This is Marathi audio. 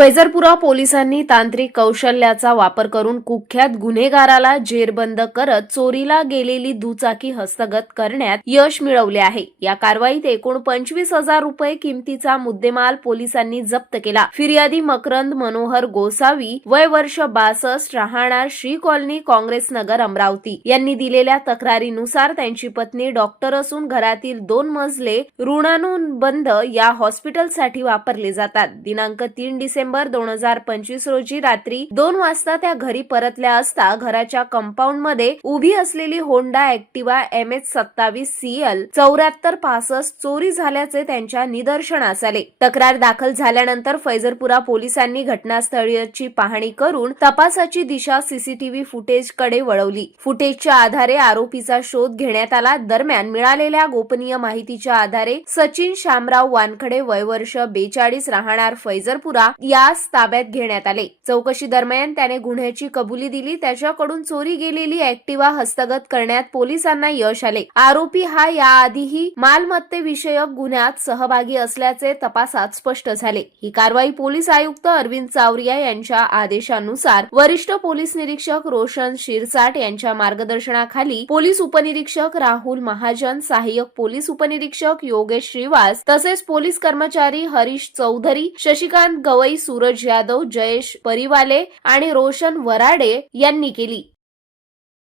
फैजरपुरा पोलिसांनी तांत्रिक कौशल्याचा वापर करून कुख्यात गुन्हेगाराला जेरबंद करत चोरीला गेलेली दुचाकी हस्तगत करण्यात यश मिळवले आहे. या कारवाईत एकूण पंचवीस हजार रुपये किमतीचा मुद्देमाल पोलिसांनी जप्त केला. फिर्यादी मकरंद मनोहर गोसावी वय वर्ष बासष्ट राहणार श्री कॉलनी काँग्रेस नगर अमरावती. यांनी दिलेल्या तक्रारीनुसार त्यांची पत्नी डॉक्टर असून घरातील दोन मजले ऋणानुबंध या हॉस्पिटलसाठी वापरले जातात. दिनांक तीन डिसेंबर दोन हजार पंचवीस रोजी रात्री दोन वाजता त्या घरी परतल्या असता घराच्या कंपाऊंडमध्ये उभी असलेली होंडा ऍक्टिवा एम एच सत्तावीस सीएल चौऱ्याहत्तर पासष्ट चोरी झाल्याचे त्यांच्या निदर्शनास आले. तक्रार दाखल झाल्यानंतर फैजरपुरा पोलिसांनी घटनास्थळीची पाहणी करून तपासाची दिशा सीसीटीव्ही फुटेजकडे वळवली. फुटेजच्या आधारे आरोपीचा शोध घेण्यात आला. दरम्यान मिळालेल्या गोपनीय माहितीच्या आधारे सचिन शामराव वानखडे वयवर्ष बेचाळीस राहणार फैजरपुरा दास ताब्यात घेण्यात आले. चौकशी दरम्यान त्याने गुन्ह्याची कबुली दिली. त्याच्याकडून चोरी गेलेली ऍक्टिवा हस्तगत करण्यात पोलिसांना यश आले. आरोपी हा याआधीही मालमत्तेविषयक गुन्ह्यात सहभागी असल्याचे तपासात स्पष्ट झाले. ही कारवाई पोलीस आयुक्त अरविंद चावरिया यांच्या आदेशानुसार वरिष्ठ पोलीस निरीक्षक रोशन शिरसाट यांच्या मार्गदर्शनाखाली पोलीस उपनिरीक्षक राहुल महाजन सहाय्यक पोलीस उपनिरीक्षक योगेश श्रीवास तसेच पोलीस कर्मचारी हरीश चौधरी शशिकांत गवई सूरज यादव जयेश परिवाले आणि रोशन वराडे यांनी केली.